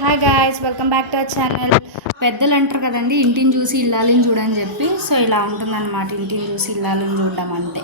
Hi guys, welcome back to our channel. పెద్దలు అంటారు కదండి, ఇంటిని చూసి ఇల్లాలని చూడని చెప్పి. సో ఇలా ఉంటుందన్నమాట ఇంటిని చూసి ఇల్లాలని చూడడం అంటే.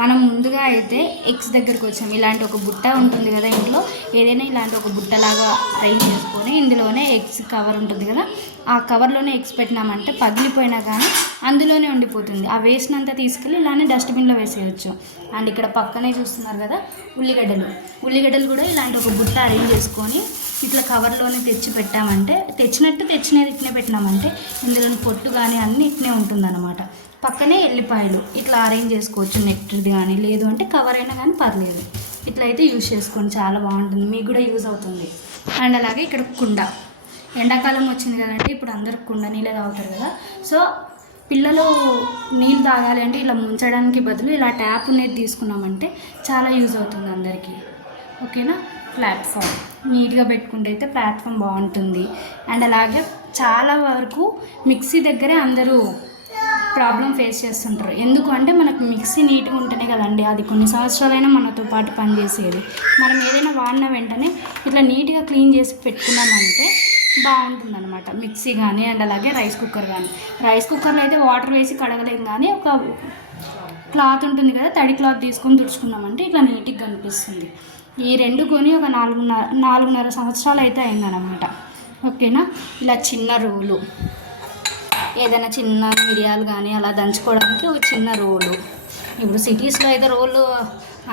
మనం ముందుగా అయితే ఎగ్స్ దగ్గరికి వచ్చాము. ఇలాంటి ఒక బుట్ట ఉంటుంది కదా ఇంట్లో, ఏదైనా ఇలాంటి ఒక బుట్టలాగా అరేంజ్ చేసుకొని ఇందులోనే ఎగ్స్ కవర్ ఉంటుంది కదా, ఆ కవర్లోనే ఎగ్స్ పెట్టినామంటే పగిలిపోయినా కానీ అందులోనే ఉండిపోతుంది. ఆ వేస్ట్ అంతా తీసుకెళ్ళి ఇలానే డస్ట్బిన్లో వేసేయచ్చు. అండ్ ఇక్కడ పక్కనే చూస్తున్నారు కదా ఉల్లిగడ్డలు కూడా ఇలాంటి ఒక బుట్ట అరేంజ్ చేసుకొని ఇట్లా కవర్లోనే తెచ్చి పెట్టామంటే, తెచ్చినది ఇట్నే పెట్టినామంటే ఇందులోని పొట్టు కానీ అన్నీ ఇట్నే ఉంటుందన్నమాట. పక్కనే ఎల్లిపాయలు ఇట్లా అరేంజ్ చేసుకోవచ్చు, నెక్ట్ది కానీ, లేదు అంటే కవర్ అయినా కానీ పర్లేదు. ఇట్లా అయితే యూజ్ చేసుకోండి, చాలా బాగుంటుంది, మీకు కూడా యూజ్ అవుతుంది. అండ్ అలాగే ఇక్కడ కుండ, ఎండాకాలం వచ్చింది కదంటే ఇప్పుడు అందరు కుండ నీళ్ళే తాగుతారు కదా. సో పిల్లలు నీళ్ళు తాగాలి అంటే ఇలా ముంచడానికి బదులు ఇలా ట్యాప్ అనేది తీసుకున్నామంటే చాలా యూజ్ అవుతుంది అందరికీ. ఓకేనా. ప్లాట్ఫామ్ నీట్గా పెట్టుకుంటే అయితే ప్లాట్ఫామ్ బాగుంటుంది. అండ్ అలాగే చాలా వరకు మిక్సీ దగ్గరే అందరూ ప్రాబ్లం ఫేస్ చేస్తుంటారు. ఎందుకు అంటే మనకు మిక్సీ నీట్గా ఉంటేనే కదండి అది కొన్ని సంవత్సరాలైనా మనతో పాటు పనిచేసేది. మనం ఏదైనా వాడిన వెంటనే ఇట్లా నీట్గా క్లీన్ చేసి పెట్టుకున్నామంటే బాగుంటుంది అనమాట. మిక్సీ కానీ అండ్ అలాగే రైస్ కుక్కర్లో అయితే వాటర్ వేసి కడగలేము, కానీ ఒక క్లాత్ ఉంటుంది కదా, తడి క్లాత్ తీసుకొని తుడుచుకున్నామంటే ఇట్లా నీట్గా కనిపిస్తుంది. ఈ రెండు కొని ఒక 4.5 సంవత్సరాలు అయితే అయిందనమాట. ఓకేనా. ఇలా చిన్న రోలు, ఏదైనా చిన్న మిరియాలు కానీ అలా దంచుకోవడానికి ఒక చిన్న రోలు. ఇప్పుడు సిటీస్లో అయితే రోళ్ళు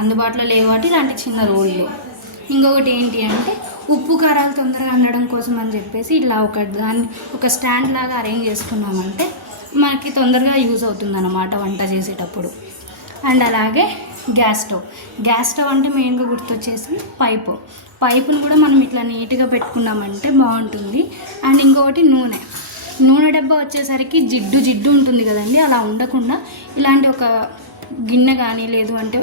అందుబాటులో లేవు కాబట్టి ఇలాంటి చిన్న రోళ్ళు. ఇంకొకటి ఏంటి అంటే ఉప్పు కారాలు తొందరగా అందడం కోసం అని చెప్పేసి ఇట్లా ఒక స్టాండ్ లాగా అరేంజ్ చేసుకున్నామంటే మనకి తొందరగా యూజ్ అవుతుంది అన్నమాట వంట చేసేటప్పుడు. అండ్ అలాగే గ్యాస్ స్టవ్ అంటే మెయిన్గా గుర్తొచ్చేసి పైపును కూడా మనం ఇట్లా నీట్గా పెట్టుకున్నామంటే బాగుంటుంది. అండ్ ఇంకొకటి నూనె డబ్బా వచ్చేసరికి జిడ్డు ఉంటుంది కదండి, అలా ఉండకుండా ఇలాంటి ఒక గిన్నె కానీ, లేదు అంటే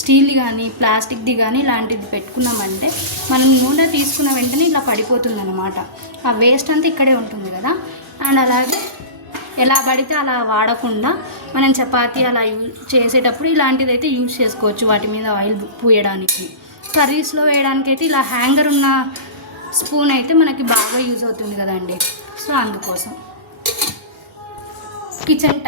స్టీల్ది కానీ ప్లాస్టిక్ది కానీ ఇలాంటిది పెట్టుకున్నామంటే మనం నూనె తీసుకున్న వెంటనే ఇలా పడిపోతుంది అనమాట. ఆ వేస్ట్ అంతా ఇక్కడే ఉంటుంది కదా. అండ్ అలాగే ఎలా పడితే అలా వాడకుండా మనం చపాతీ అలా చేసేటప్పుడు ఇలాంటిది అయితే యూజ్ చేసుకోవచ్చు. వాటి మీద ఆయిల్ పూయడానికి, కర్రీస్లో వేయడానికి అయితే ఇలా హ్యాంగర్ ఉన్న స్పూన్ అయితే మనకి బాగా యూజ్ అవుతుంది కదండి. సో అందుకోసం కిచెన్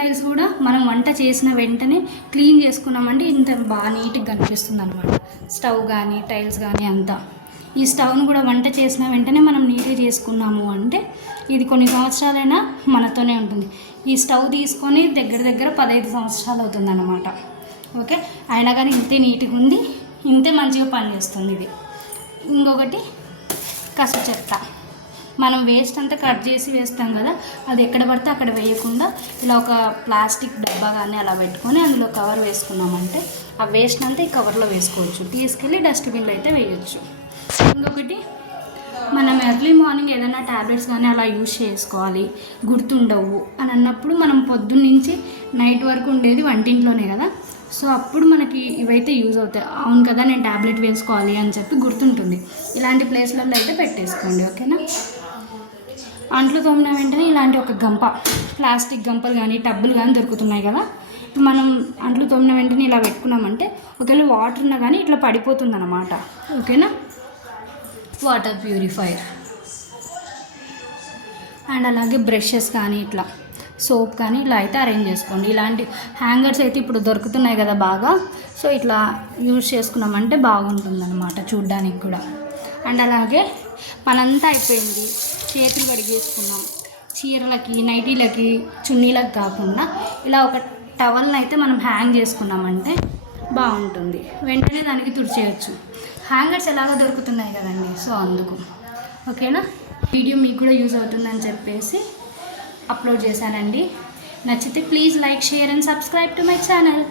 టైల్స్ కూడా మనం వంట చేసిన వెంటనే క్లీన్ చేసుకున్నామంటే ఇంత బాగా నీట్గా కనిపిస్తుంది అనమాట. స్టవ్ కానీ టైల్స్ కానీ అంతా. ఈ స్టవ్ను కూడా వంట చేసిన వెంటనే మనం నీట్గా చేసుకున్నాము అంటే ఇది కొన్ని సంవత్సరాలైనా మనతోనే ఉంటుంది. ఈ స్టవ్ తీసుకొని దగ్గర 15 సంవత్సరాలు అవుతుంది అన్నమాట. ఓకే. అయినా కానీ ఇంతే నీట్గా ఉంది, ఇంతే మంచిగా పనిచేస్తుంది ఇది. ఇంకొకటి కసు చెత్త, మనం వేస్ట్ అంతా కట్ చేసి వేస్తాం కదా, అది ఎక్కడ పడితే అక్కడ వేయకుండా ఇలా ఒక ప్లాస్టిక్ డబ్బా కానీ అలా పెట్టుకొని అందులో కవర్ వేసుకున్నామంటే ఆ వేస్ట్ అంతా ఈ కవర్లో వేసుకోవచ్చు, తీసుకెళ్ళి డస్ట్బిన్లో అయితే వేయచ్చు. ఇంకొకటి మనం ఎర్లీ మార్నింగ్ ఏదైనా ట్యాబ్లెట్స్ కానీ అలా యూజ్ చేసుకోవాలి, గుర్తుండవు అని అన్నప్పుడు మనం పొద్దున్న నుంచి నైట్ వరకు ఉండేది వంటింట్లోనే కదా. సో అప్పుడు మనకి ఇవైతే యూజ్ అవుతాయి. అవును కదా, నేను ట్యాబ్లెట్ వేసుకోవాలి అని చెప్పి గుర్తుంటుంది. ఇలాంటి ప్లేస్లలో అయితే పెట్టేసుకోండి. ఓకేనా. అంట్లు తోమిన వెంటనే ఇలాంటి ఒక గంప, ప్లాస్టిక్ గంపలు కానీ టబ్బులు కానీ దొరుకుతున్నాయి కదా, మనం అంట్లు తోమిన వెంటనే ఇలా పెట్టుకున్నామంటే ఒకవేళ వాటర్ ఉన్నా కానీ ఇట్లా పడిపోతుంది అన్నమాట. ఓకేనా. Water purifier. అండ్ అలాగే బ్రషెస్ కానీ ఇట్లా సోప్ కానీ ఇలా అయితే అరేంజ్ చేసుకోండి. ఇలాంటి హ్యాంగర్స్ అయితే ఇప్పుడు దొరుకుతున్నాయి కదా బాగా. సో ఇట్లా యూజ్ చేసుకున్నామంటే బాగుంటుంది అనమాట చూడ్డానికి కూడా. అండ్ అలాగే పనంతా అయిపోయింది, చేతులు కడిగేసుకున్నాం, చీరలకి నైటీలకి చున్నీలకు కాకుండా ఇలా ఒక టవల్ని అయితే మనం హ్యాంగ్ చేసుకున్నామంటే బాగుంటుంది. వెంటనే దానికి తుడిచేయచ్చు. హ్యాంగర్స్ ఎలాగో దొరుకుతున్నాయి కదండి, సో అందుకు. ఓకేనా. వీడియో మీకు కూడా యూజ్ అవుతుందని చెప్పేసి అప్లోడ్ చేశానండి. నచ్చితే please like, share and subscribe to my channel.